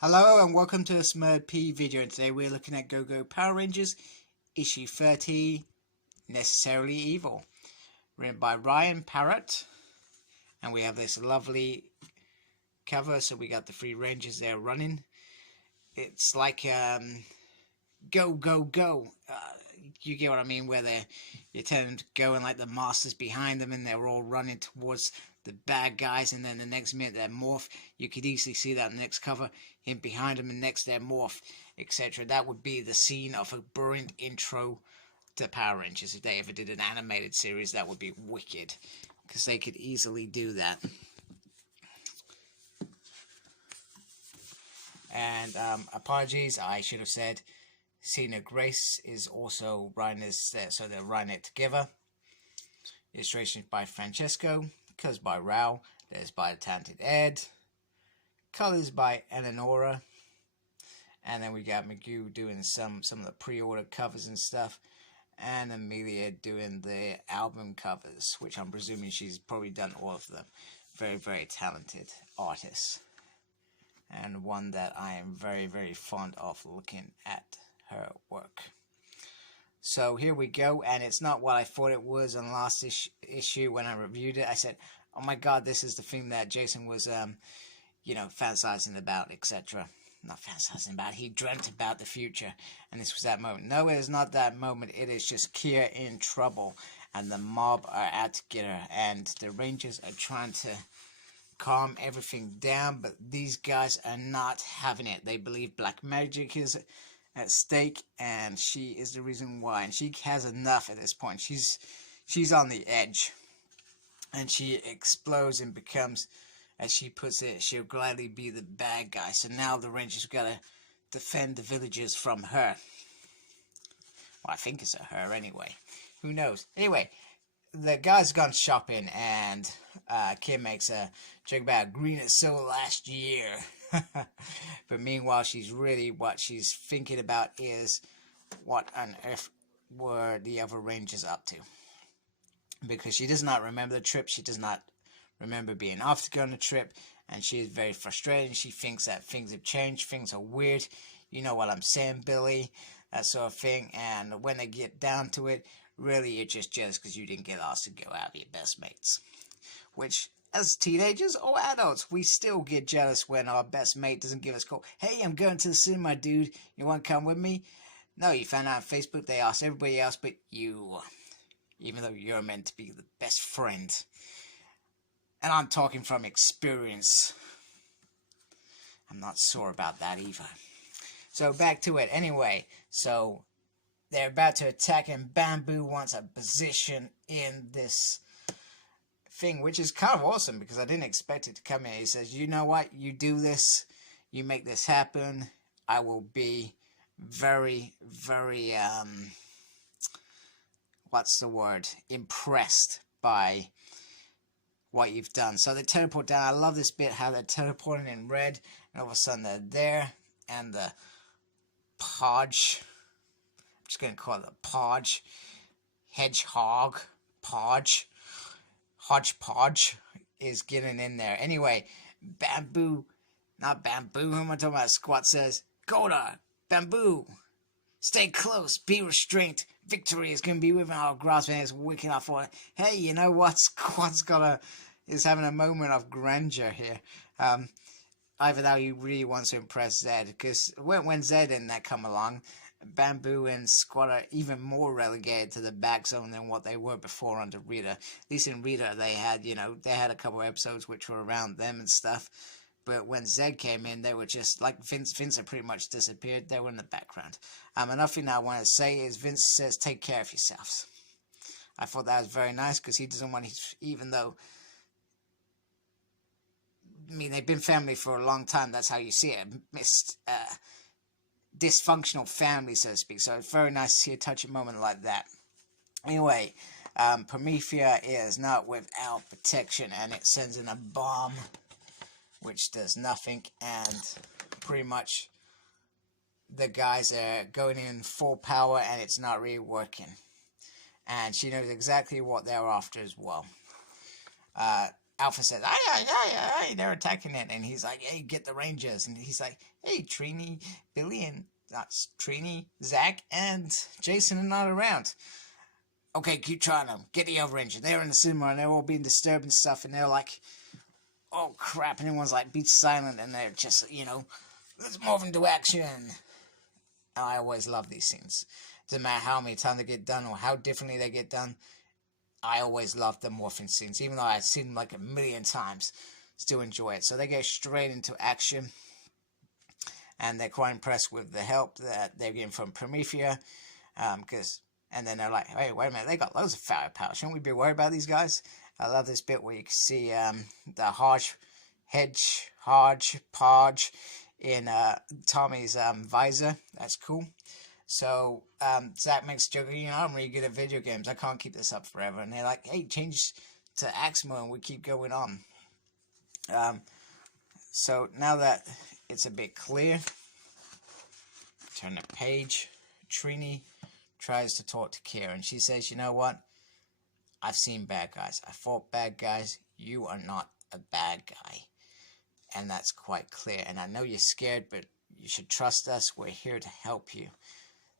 Hello and welcome to a Smurd P video, and today we're looking at Go-Go Power Rangers issue 30, Necessarily Evil, written by Ryan Parrot, and we have this lovely cover. So we got the three Rangers there running. It's like go go go, you get what I mean, where you tell them to go and like the master's behind them and they're all running towards the bad guys, and then the next minute they're morph. You could easily see that in the next cover, him behind them, and next they're morph, etc. That would be the scene of a brilliant intro to Power Rangers. If they ever did an animated series, that would be wicked, because they could easily do that. And apologies, I should have said Cena Grace is also writing this, so they're writing it together. Illustrations by Francesco, colors by Rao, there's by the talented Ed, colors by Eleonora, and then we got Magoo doing some of the pre-order covers and stuff, and Amelia doing the album covers, which I'm presuming she's probably done all of them. Very, very talented artist, and one that I am very, very fond of looking at her work. So here we go, and it's not what I thought it was on last issue when I reviewed it. I said, oh my god, this is the thing that Jason was, fantasizing about, etc. Not fantasizing about, he dreamt about the future, and this was that moment. No, it is not that moment, it is just Kia in trouble, and the mob are out to get her, and the Rangers are trying to calm everything down, but these guys are not having it. They believe black magic is at stake, and she is the reason why, and she has enough at this point. She's on the edge, and she explodes and becomes, as she puts it, she'll gladly be the bad guy. So now the Rangers gotta defend the villagers from her. Well, I think it's a her anyway, who knows. Anyway, the guy's gone shopping, and Kim makes a joke about green as so last year. But meanwhile, what she's thinking about is what on earth were the other Rangers up to, because she does not remember the trip. She does not remember being off to go on the trip, and she is very frustrated. She thinks that things have changed, things are weird, you know what I'm saying, Billy, that sort of thing. And when they get down to it, really you're just jealous because you didn't get asked to go out with your best mates, which, as teenagers or adults, we still get jealous when our best mate doesn't give us a call. Hey, I'm going to the cinema, dude. You want to come with me? No, you found out on Facebook they asked everybody else but you, even though you're meant to be the best friend. And I'm talking from experience. I'm not sure about that either. So back to it. Anyway, so they're about to attack, and Bamboo wants a position in this thing, which is kind of awesome because I didn't expect it to come in. He says, you know what, you do this, you make this happen, I will be very, very impressed by what you've done. So they teleport down. I love this bit, how they're teleporting in red, and all of a sudden they're there, and the Podge, I'm just going to call it the Podge, Hedgehog, Podge, Hodgepodge is getting in there. Anyway, Bamboo, not Bamboo, who am I talking about? Squat says, Goda, Bamboo, stay close, be restrained, victory is going to be within our grasp, and it's wicked off for it. Hey, you know what? Squat's is having a moment of grandeur here. Either that, he really wants to impress Zed, because when Zed and that come along, Bamboo and Squad are even more relegated to the back zone than what they were before under Rita. At least in Rita, they had a couple of episodes which were around them and stuff. But when Zed came in, they were just like Vince had pretty much disappeared. They were in the background. Another thing I want to say is Vince says, take care of yourselves. I thought that was very nice, because he doesn't want even though, I mean, they've been family for a long time. That's how you see it. Dysfunctional family, so to speak. So it's very nice to see a touching moment like that. Anyway, Promethea is not without protection, and it sends in a bomb, which does nothing, and pretty much the guys are going in full power, and it's not really working. And she knows exactly what they're after as well. Alpha says, aye, aye, aye, aye, they're attacking it. And he's like, hey, get the Rangers. And he's like, hey, Trini, Billy, and that's Trini, Zach, and Jason are not around. Okay, keep trying them. Get the other Ranger. They're in the cinema and they're all being disturbed and stuff. And they're like, oh crap. And everyone's like, be silent. And they're just, you know, let's move into action. And I always love these scenes. Doesn't matter how many times they get done or how differently they get done. I always love the morphing scenes. Even though I've seen them like a million times, still enjoy it. So they go straight into action. And they're quite impressed with the help that they're getting from Promethea. And then they're like, hey, wait a minute, they got loads of firepower. Shouldn't we be worried about these guys? I love this bit where you can see the hodgepodge in Tommy's visor. That's cool. So Zach makes a joke, you know, I'm really good at video games. I can't keep this up forever. And they're like, hey, change to axe mode and we keep going on. So now that it's a bit clear, turn the page. Trini tries to talk to Kira, and she says, you know what? I've seen bad guys. I fought bad guys. You are not a bad guy. And that's quite clear. And I know you're scared, but you should trust us. We're here to help you.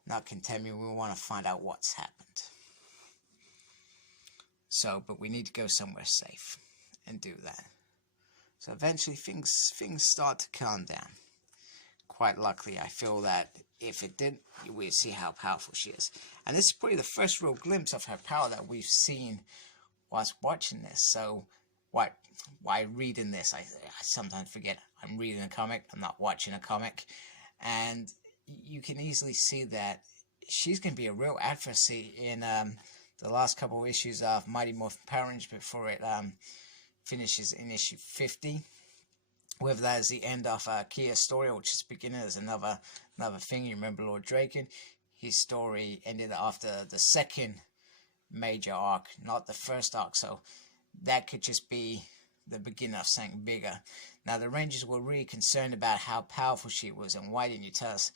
Not condemn you. We want to find out what's happened. So, but we need to go somewhere safe and do that. So eventually things start to calm down. Quite luckily, I feel that if it didn't, we'd see how powerful she is. And this is probably the first real glimpse of her power that we've seen whilst watching this. So, why reading this? I sometimes forget I'm reading a comic, I'm not watching a comic. And you can easily see that she's going to be a real adversary in the last couple of issues of Mighty Morphin Power Rangers before it finishes in issue 50. Whether that is the end of Kia's story or just beginning as another thing. You remember Lord Draken? His story ended after the second major arc, not the first arc. So that could just be the beginning of something bigger. Now the Rangers were really concerned about how powerful she was and why didn't you tell us?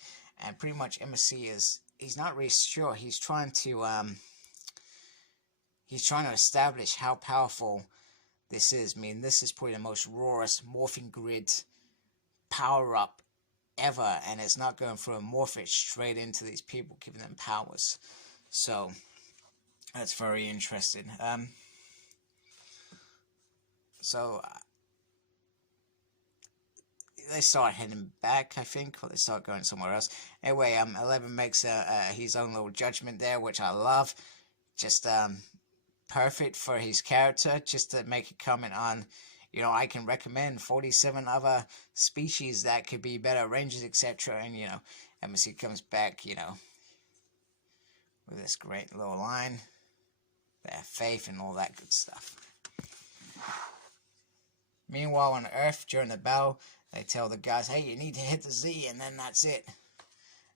And pretty much MSC he's not really sure. He's trying to establish how powerful this is. I mean, this is probably the most rawest morphing grid power-up ever, and it's not going through a morph straight into these people, giving them powers. So, that's very interesting. They start heading back, I think, or they start going somewhere else. Anyway, 11 makes his own little judgment there, which I love. Just, perfect for his character, just to make a comment on, you know, I can recommend 47 other species that could be better Rangers, etc. And, you know, MSC comes back, you know, with this great little line, they have faith and all that good stuff. Meanwhile, on Earth, during the battle, they tell the guys, hey, you need to hit the Z, and then that's it.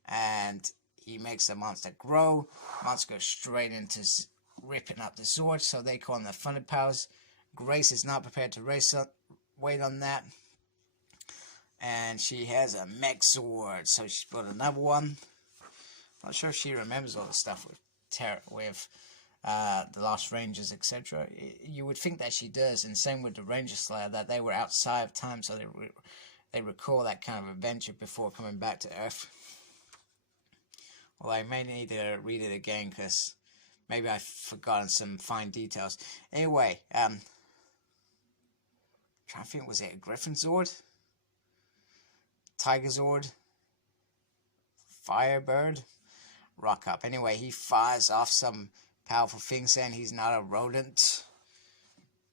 And he makes the monster grow. Monster goes straight into ripping up the sword, so they call them the Thunder Powers. Grace is not prepared to wait on that, and she has a mech sword, so she's got another one. Not sure if she remembers all the stuff with the Lost Rangers, etc. You would think that she does, and same with the Ranger Slayer, that they were outside of time, so they recall that kind of adventure before coming back to Earth. Well, I may need to read it again, because maybe I've forgotten some fine details. Anyway, trying to think, was it a Griffin Zord? Tiger Zord? Firebird? Rock up. Anyway, he fires off some powerful thing saying he's not a rodent.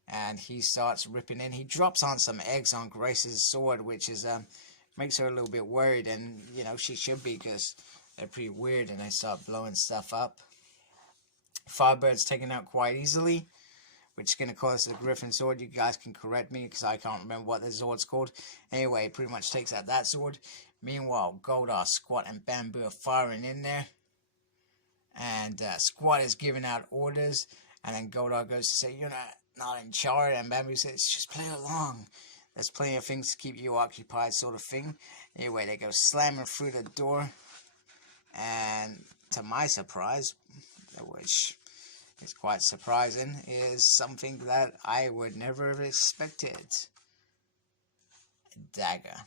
And he starts ripping in. He drops on some eggs on Grace's sword, which is makes her a little bit worried. And, you know, she should be, because they're pretty weird and they start blowing stuff up. Firebird's taken out quite easily, which is going to cause the Griffin Sword. You guys can correct me, because I can't remember what the Zord's called. Anyway, it pretty much takes out that sword. Meanwhile, Goldar, Squat, and Bamboo are firing in there. And Squat is giving out orders. And then Goldar goes to say, you're not in charge. And Bamboo says, just play along. There's plenty of things to keep you occupied, sort of thing. Anyway, they go slamming through the door. And to my surprise, which is quite surprising, is something that I would never have expected. A dagger.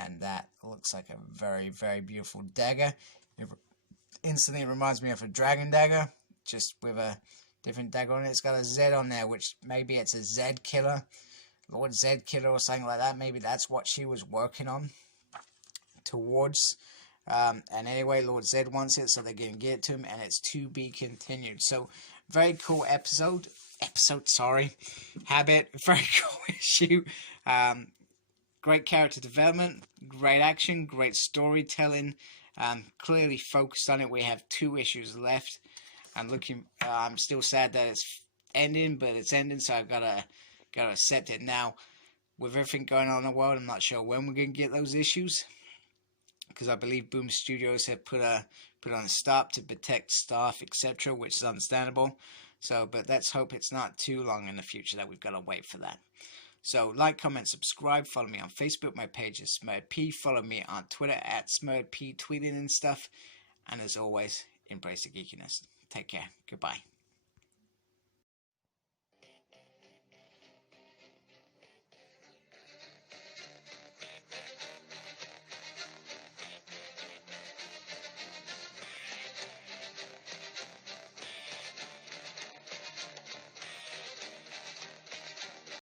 And that looks like a very, very beautiful dagger. It instantly reminds me of a dragon dagger, just with a different dagger on it. It's got a Z on there, which maybe it's a Z killer, Lord Z killer or something like that. Maybe that's what she was working on towards. And anyway, Lord Z wants it, so they're going to get it to him, and it's to be continued. So, very cool episode. Habit. Very cool issue. Great character development, great action, great storytelling. Clearly focused on it. We have 2 issues left. I'm still sad that it's ending, but it's ending, so I've gotta accept it now. With everything going on in the world, I'm not sure when we're gonna get those issues, because I believe Boom Studios have put on a stop to protect staff, etc., which is understandable. So, but let's hope it's not too long in the future that we've got to wait for that. So, like, comment, subscribe, follow me on Facebook. My page is SmurredP. Follow me on Twitter at SmurredP, tweeting and stuff. And as always, embrace the geekiness. Take care. Goodbye.